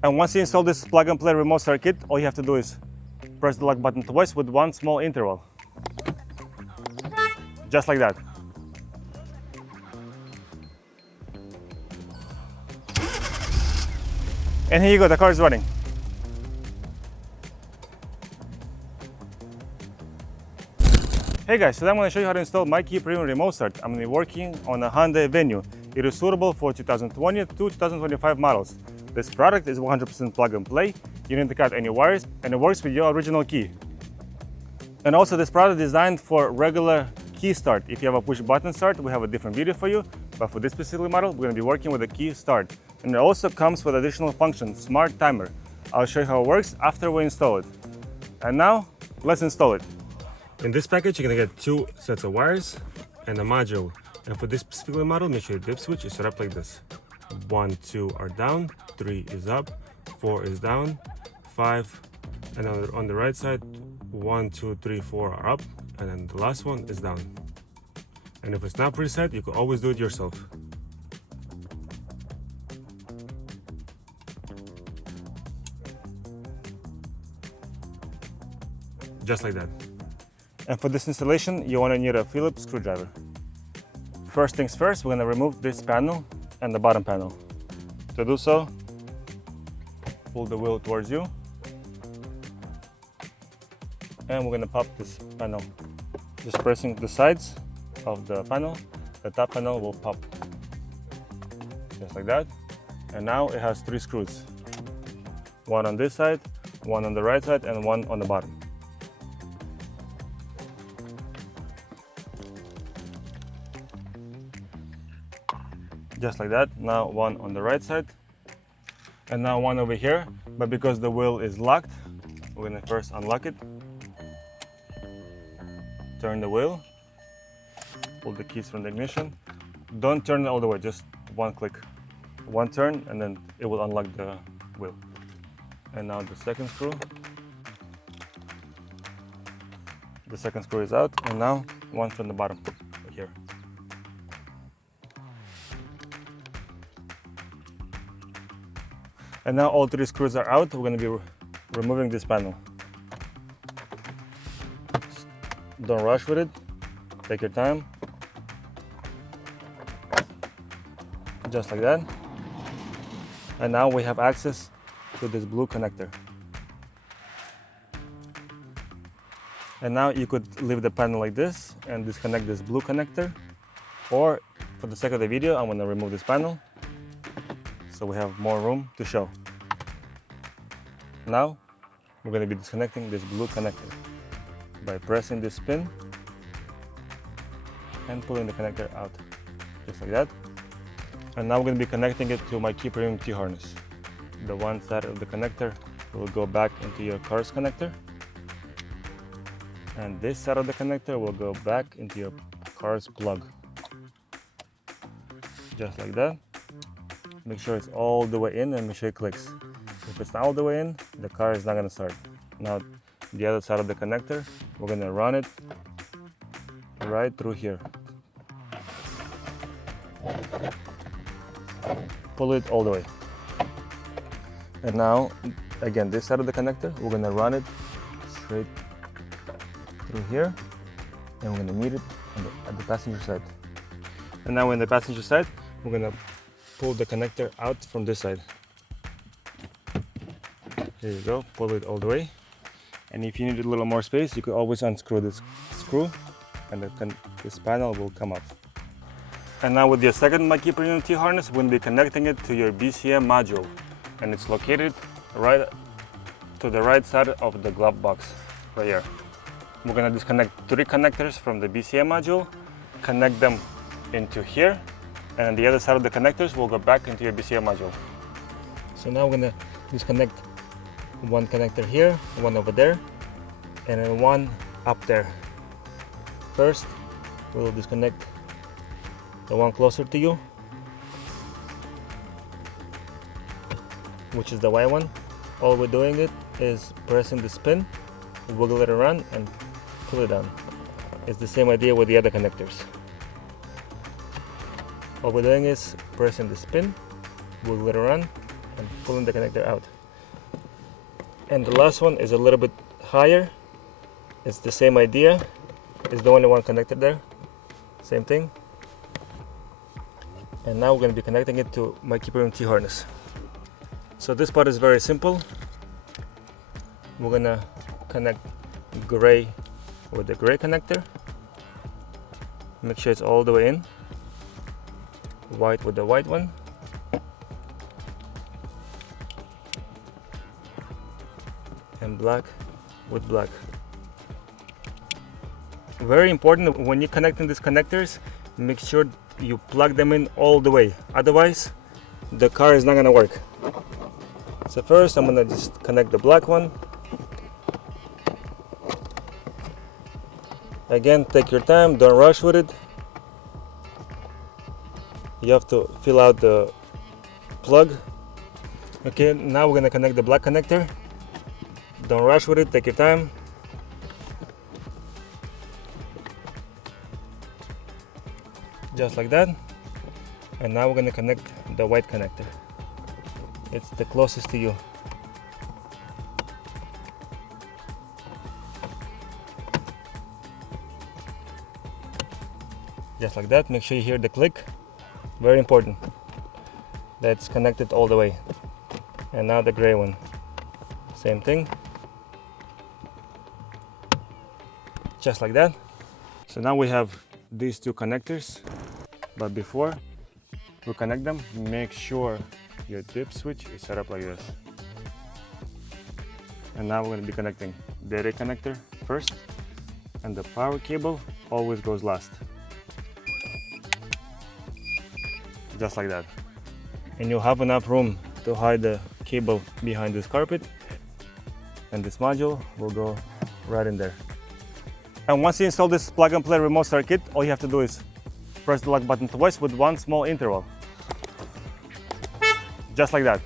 And once you install this plug-and-play remote start kit, all you have to do is press the lock button twice with one small interval. Just like that. And here you go, the car is running. Hey guys, today I'm going to show you how to install MyKey Premium Remote Start. I'm going to be working on a Hyundai Venue. It is suitable for 2020 to 2025 models. This product is 100% plug and play. You don't need to cut any wires, and it works with your original key. And also this product is designed for regular key start. If you have a push button start, we have a different video for you. But for this specific model, we're going to be working with a key start. And it also comes with additional function, smart timer. I'll show you how it works after we install it. And now, let's install it. In this package, you're gonna get 2 sets of wires and a module. And for this specific model, make sure your dip switch is set up like this. 1, 2 are down, 3 is up, 4 is down, 5, and on the right side, 1, 2, 3, 4 are up, and then the last one is down. And if it's not preset, you can always do it yourself. Just like that. And for this installation, you want to need a Phillips screwdriver. First things first, we're going to remove this panel and the bottom panel. To do so, pull the wheel towards you. And we're going to pop this panel. Just pressing the sides of the panel, the top panel will pop. Just like that. And now it has 3 screws. 1 on this side, 1 on the right side, and 1 on the bottom. Just like that. Now 1 on the right side, and now 1 over here. But because the wheel is locked, we're gonna first unlock it, turn the wheel, pull the keys from the ignition. Don't turn it all the way, just 1 click, 1 turn, and then it will unlock the wheel. And now the second screw. The second screw is out, and now 1 from the bottom here. And now all 3 screws are out. We're going to be removing this panel. Don't rush with it. Take your time. Just like that. And now we have access to this blue connector. And now you could leave the panel like this and disconnect this blue connector. Or for the sake of the video, I'm going to remove this panel, so we have more room to show. Now we're going to be disconnecting this blue connector by pressing this pin and pulling the connector out, just like that. And now we're going to be connecting it to my MyKey Premium T-harness. The one side of the connector will go back into your car's connector, and this side of the connector will go back into your car's plug, just like that. Make sure it's all the way in and make sure it clicks. If it's not all the way in, the car is not going to start. Now, the other side of the connector, we're going to run it right through here. Pull it all the way. And now, again, this side of the connector, we're going to run it straight through here, and we're going to meet it at the passenger side. And now in the passenger side, we're going to pull the connector out from this side. Here you go, pull it all the way. And if you need a little more space, you could always unscrew this screw, and this panel will come up. And now with your second MyKey Premium T-harness, we're going to be connecting it to your BCM module. And it's located right to the right side of the glove box, right here. We're going to disconnect 3 connectors from the BCM module, connect them into here, and the other side of the connectors will go back into your BCM module. So now we're going to disconnect 1 connector here, 1 over there, and then 1 up there. First, we'll disconnect the one closer to you, which is the white one. All we're doing it is pressing the spin, wiggle it around, and pull it down. It's the same idea with the other connectors. All we're doing is pressing the spin, wiggle it around, and pulling the connector out. And the last one is a little bit higher. It's the same idea. It's the only one connected there. Same thing. And now we're going to be connecting it to MyKey Premium T-harness. So this part is very simple. We're going to connect gray with the gray connector. Make sure it's all the way in. White with the white one. And black with black. Very important when you're connecting these connectors, make sure you plug them in all the way. Otherwise, the car is not going to work. So first, I'm going to just connect the black one. Again, take your time, don't rush with it. You have to fill out the plug. Okay, now we're going to connect the black connector. Don't rush with it, take your time. Just like that. And now we're going to connect the white connector. It's the closest to you. Just like that. Make sure you hear the click. Very important. That's connected all the way. And now the gray one. Same thing. Just like that. So now we have these two connectors, but before we connect them, make sure your dip switch is set up like this. And now we're going to be connecting the data connector first, and the power cable always goes last. Just like that. And you'll have enough room to hide the cable behind this carpet, and this module will go right in there. And once you install this plug-and-play remote start kit, all you have to do is press the lock button twice with one small interval. Just like that.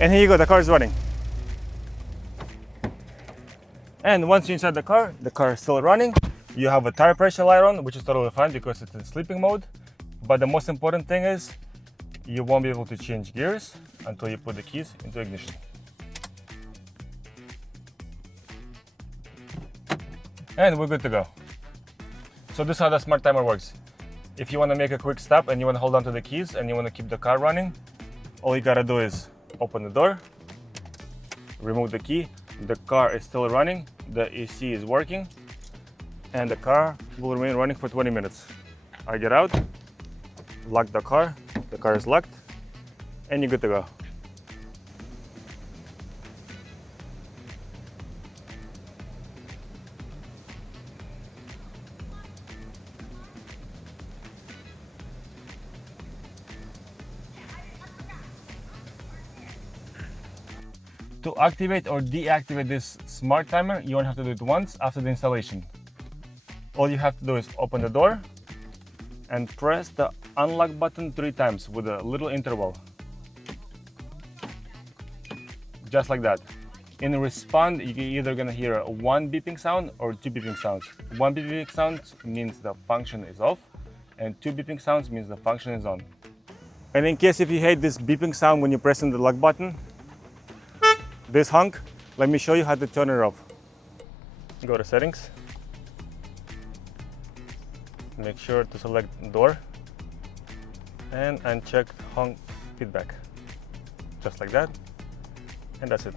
And here you go, the car is running. And once you're inside the car is still running. You have a tire pressure light on, which is totally fine because it's in sleeping mode. But the most important thing is you won't be able to change gears until you put the keys into ignition. And we're good to go. So this is how the smart timer works. If you want to make a quick stop and you want to hold on to the keys and you want to keep the car running, all you gotta do is open the door, remove the key, the car is still running, the AC is working, and the car will remain running for 20 minutes. I get out, lock the car is locked, and you're good to go. To activate or deactivate this smart timer, you won't have to do it once after the installation. All you have to do is open the door and press the unlock button 3 times with a little interval. Just like that. In response, you're either gonna hear 1 beeping sound or 2 beeping sounds. 1 beeping sound means the function is off, and 2 beeping sounds means the function is on. And in case if you hate this beeping sound when you're pressing the lock button, this honk, let me show you how to turn it off. Go to settings. Make sure to select door and uncheck honk feedback. Just like that. And that's it.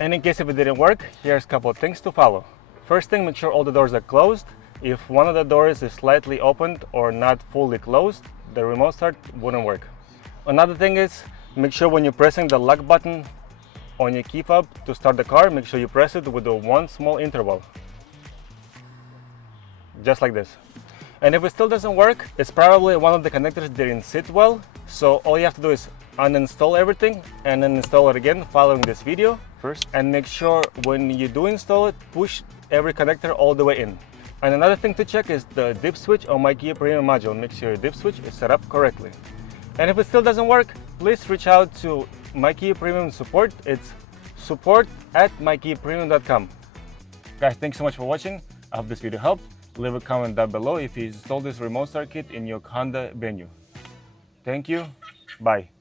And in case if it didn't work, here's a couple of things to follow. First thing, make sure all the doors are closed. If one of the doors is slightly opened or not fully closed, the remote start wouldn't work. Another thing is, make sure when you're pressing the lock button on your key fob to start the car, make sure you press it with the 1 small interval. Just like this. And if it still doesn't work, it's probably one of the connectors didn't sit well. So all you have to do is uninstall everything and then install it again following this video first. And make sure when you do install it, push every connector all the way in. And another thing to check is the dip switch on MyKey Premium module. Make sure your dip switch is set up correctly. And if it still doesn't work, please reach out to MyKey Premium support. It's support@mykeypremium.com. Guys, thanks so much for watching. I hope this video helped. Leave a comment down below if you installed this remote start kit in your Hyundai Venue. Thank you. Bye.